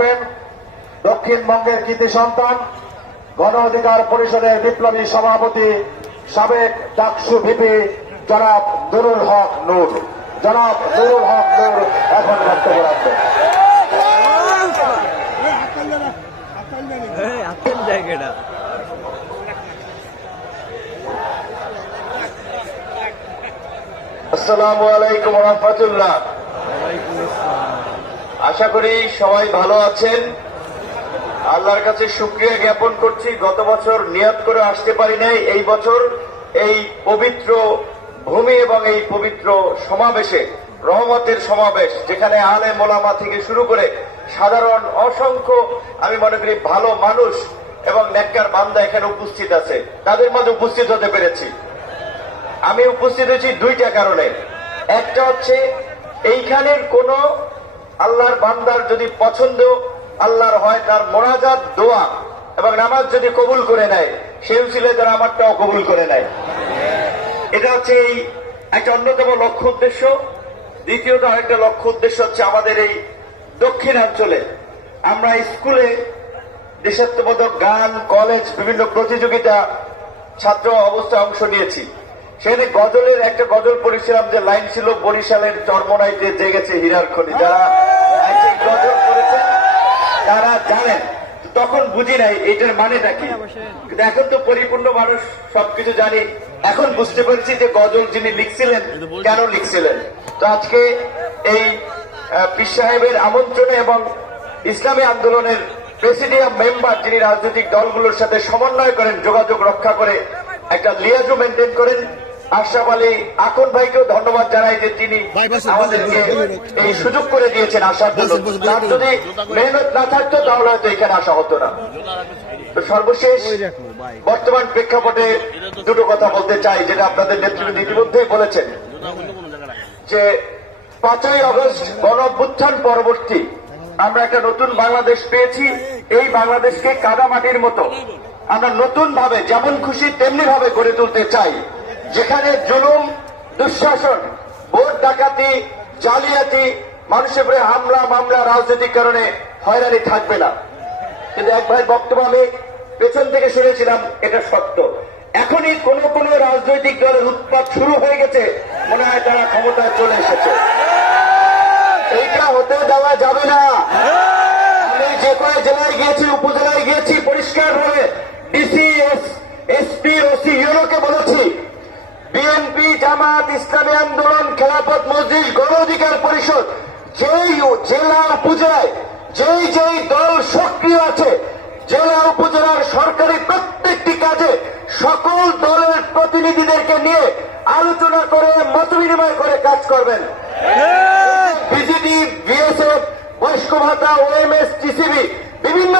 করবেন দক্ষিণবঙ্গের কৃতি সন্তান, গণ অধিকার পরিষদের বিপ্লবী সভাপতি, সাবেক ডাকসু ভিপি জনাব নুরুল হক নূর। জনাব নুরুল হক নূর এখন বক্তব্য রাখবেন। আসসালামু আলাইকুম ওয়া রাহমাতুল্লাহ। আশা করি সবাই ভালো আছেন। আল্লাহর কাছে শুকরিয়া জ্ঞাপন করছি, গত বছর নিয়ত করে আসতে পারি নাই, এই বছর এই পবিত্র ভূমি এবং এই পবিত্র সমাবেশে, রহমতের সমাবেশ, যেখানে আলেম ওলামা থেকে শুরু করে সাধারণ অসংখ্য আমি মনে করি ভালো মানুষ এবং নেককার বান্দা এখানে উপস্থিত আছে, তাদের মাঝে উপস্থিত হতে পেরেছি। আমি উপস্থিত হয়েছি দুইটা কারণে। একটা হচ্ছে এইখানের কোন আল্লাহর বান্দার যদি পছন্দ আল্লাহর হয়, তার মোনাজাত, দোয়া এবং নামাজ যদি কবুল করে নেয়, সেই উসিলায় যারা আমারটাও কবুল করে নেয়, এটা হচ্ছে এই একটা অন্যতম লক্ষ্য উদ্দেশ্য। দ্বিতীয়ত আরেকটা লক্ষ্য উদ্দেশ্য হচ্ছে আমাদের এই দক্ষিণাঞ্চলে আমরা স্কুলে দেশাত্মবোধক গান, কলেজ, বিভিন্ন প্রতিযোগিতা ছাত্র অবস্থায় অংশ নিয়েছি। সেখানে গজলের একটা গজল পড়েছিলাম, যে লাইন ছিল, বরিশালের চরমনাইতে জেগেছে হীরার খনি। যারা গজল করেছেন তারা জানেন, তখন বুঝি নাই এটার মানেটা কি, কিন্তু এখন তো পরিপূর্ণ মানুষ সবকিছু জানি। এখন বুঝতে পেরেছি যে গজল যিনি লিখছিলেন কেন লিখছিলেন। তো আজকে এই পীর সাহেবের আমন্ত্রণে এবং ইসলামী আন্দোলনের প্রেসিডিয়াম মেম্বার, যিনি রাজনৈতিক দলগুলোর সাথে সমন্বয় করেন, যোগাযোগ রক্ষা করে একটা লিয়াজু মেনটেন করেন, আশরাফ আলী আকন ভাইকেও ধন্যবাদ জানাই যে তিনি আমাদেরকে এই সুযোগ করে দিয়েছেন আসার জন্য। তার যদি মেহনত না থাকতো তাহলে হয়তো এখানে আসা হতো না। তো সর্বশেষ বর্তমান প্রেক্ষাপটে দুটো কথা বলতে চাই, যেটা আপনাদের নেতৃত্ব ইতিমধ্যেই বলেছেন, যে 5ই আগস্ট গণ অভ্যুত্থান পরবর্তী আমরা একটা নতুন বাংলাদেশ পেয়েছি। এই বাংলাদেশকে কাদামাটির মতো আমরা নতুন ভাবে, যেমন খুশি তেমনি ভাবে গড়ে তুলতে চাই, যেখানে জুলুম, দুঃশাসন, ভোট ডাকাতি, জালিয়াতি, মানুষের উপরে হামলা মামলা, রাজনৈতিক কারণে হয়রানি থাকবে না। কিন্তু এক ভাই বক্তব্য আমি পেছন থেকে শুনেছিলাম, এটা সত্য। এখনই কোন কোন রাজনৈতিক দলের উৎপাত শুরু হয়ে গেছে, মনে হয় তারা ক্ষমতায় চলে এসেছে। এইটা হতে দেওয়া যাবে না। আমি যে কয়েক জেলায় গিয়েছি, উপজেলায় গিয়েছি, পরিষ্কার ভাবে ডিসি, এসপি, ওসি, ইউনোকে বলেছি, বিএনপি, জামাত, ইসলামী আন্দোলন, খেলাফত মজলিস, গণ অধিকার পরিষদ, যেই জেলা উপজেলায় যেই দল সক্রিয় আছে, জেলা উপজেলার সরকারি প্রত্যেকটি কাজে সকল দলের প্রতিনিধিদেরকে নিয়ে আলোচনা করে, মত বিনিময় করে কাজ করবেন। বিজেপি, বিএসএফ, বয়স্ক ভাতা, ওএমএস, টিসিবি, বিভিন্ন